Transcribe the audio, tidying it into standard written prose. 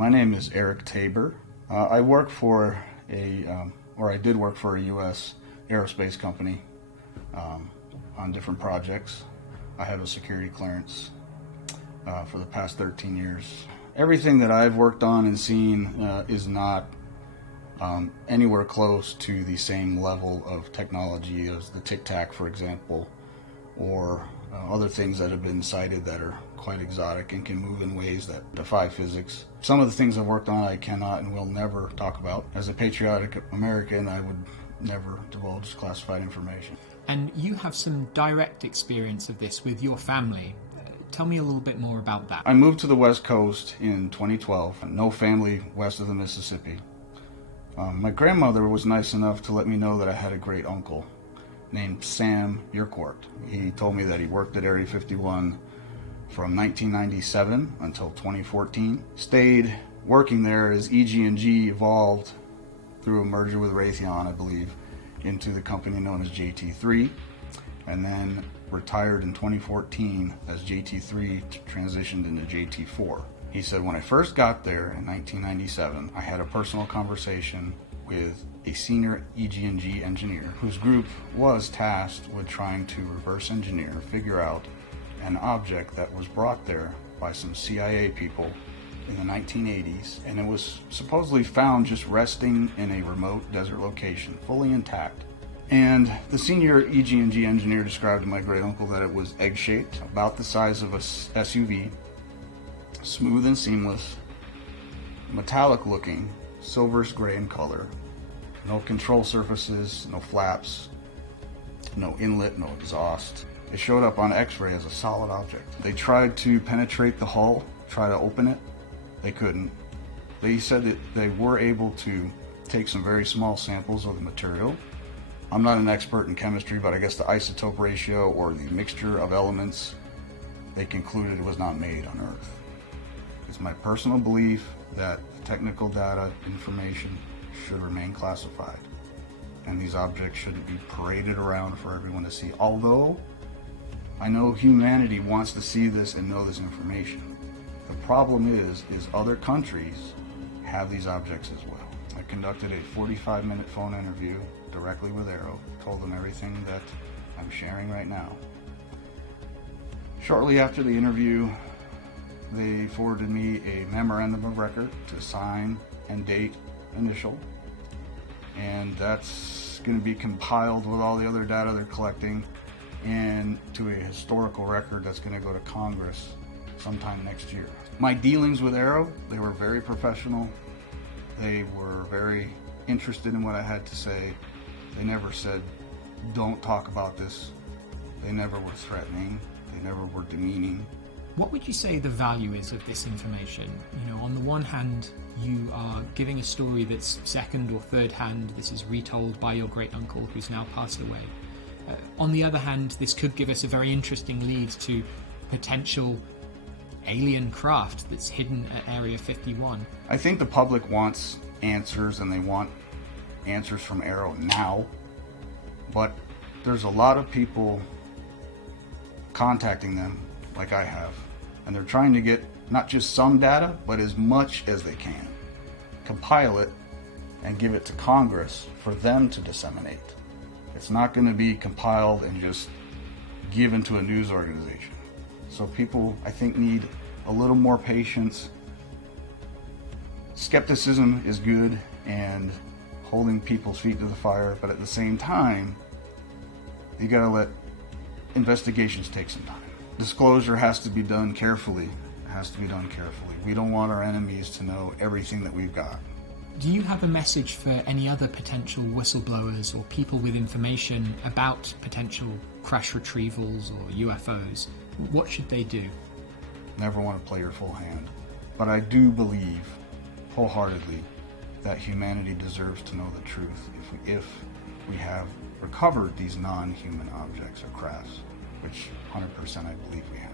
My name is Eric Tabor. I work for I did work for a U.S. aerospace company on different projects. I have a security clearance for the past 13 years. Everything that I've worked on and seen is not anywhere close to the same level of technology as the Tic Tac, for example, or other things that have been cited that are quite exotic and can move in ways that defy physics. Some of the things I've worked on I cannot and will never talk about. As a patriotic American, I would never divulge classified information. And you have some direct experience of this with your family. Tell me a little bit more about that. I moved to the West Coast in 2012. No family west of the Mississippi. My grandmother was nice enough to let me know that I had a great uncle named Sam Urquhart. He told me that he worked at Area 51 from 1997 until 2014. Stayed working there as EG&G evolved through a merger with Raytheon, I believe, into the company known as JT3, and then retired in 2014 as JT3 transitioned into JT4. He said, when I first got there in 1997, I had a personal conversation with a senior EG&G engineer whose group was tasked with trying to reverse engineer, figure out an object that was brought there by some CIA people in the 1980s, and it was supposedly found just resting in a remote desert location, fully intact. And the senior EG&G engineer described to my great uncle that it was egg-shaped, about the size of a SUV, smooth and seamless, metallic looking, silverish gray in color, no control surfaces, no flaps, no inlet, no exhaust. It showed up on X-ray as a solid object. They tried to penetrate the hull, try to open it. They couldn't. They said that they were able to take some very small samples of the material. I'm not an expert in chemistry, but I guess the isotope ratio or the mixture of elements, they concluded it was not made on Earth. It's my personal belief that the technical data information should remain classified, and these objects shouldn't be paraded around for everyone to see, although I know humanity wants to see this and know this information. The problem is other countries have these objects as well. I conducted a 45-minute phone interview directly with Aero, told them everything that I'm sharing right now. Shortly after the interview, they forwarded me a memorandum of record to sign and date initial, and that's going to be compiled with all the other data they're collecting and to a historical record that's going to go to Congress sometime next year. My dealings with Aero, they were very professional. They were very interested in what I had to say. They never said, don't talk about this. They never were threatening. They never were demeaning. What would you say the value is of this information? You know, on the one hand, you are giving a story that's second or third hand. This is retold by your great uncle who's now passed away. On the other hand, this could give us a very interesting lead to potential alien craft that's hidden at Area 51. I think the public wants answers, and they want answers from Aero now, but there's a lot of people contacting them like I have, and they're trying to get not just some data, but as much as they can, compile it and give it to Congress for them to disseminate. It's not going to be compiled and just given to a news organization. So people, I think, need a little more patience. Skepticism is good and holding people's feet to the fire, but at the same time, you gotta let investigations take some time. Disclosure has to be done carefully. It has to be done carefully. We don't want our enemies to know everything that we've got. Do you have a message for any other potential whistleblowers or people with information about potential crash retrievals or UFOs? What should they do? Never want to play your full hand. But I do believe wholeheartedly that humanity deserves to know the truth if we have recovered these non-human objects or crafts, which 100% I believe we have.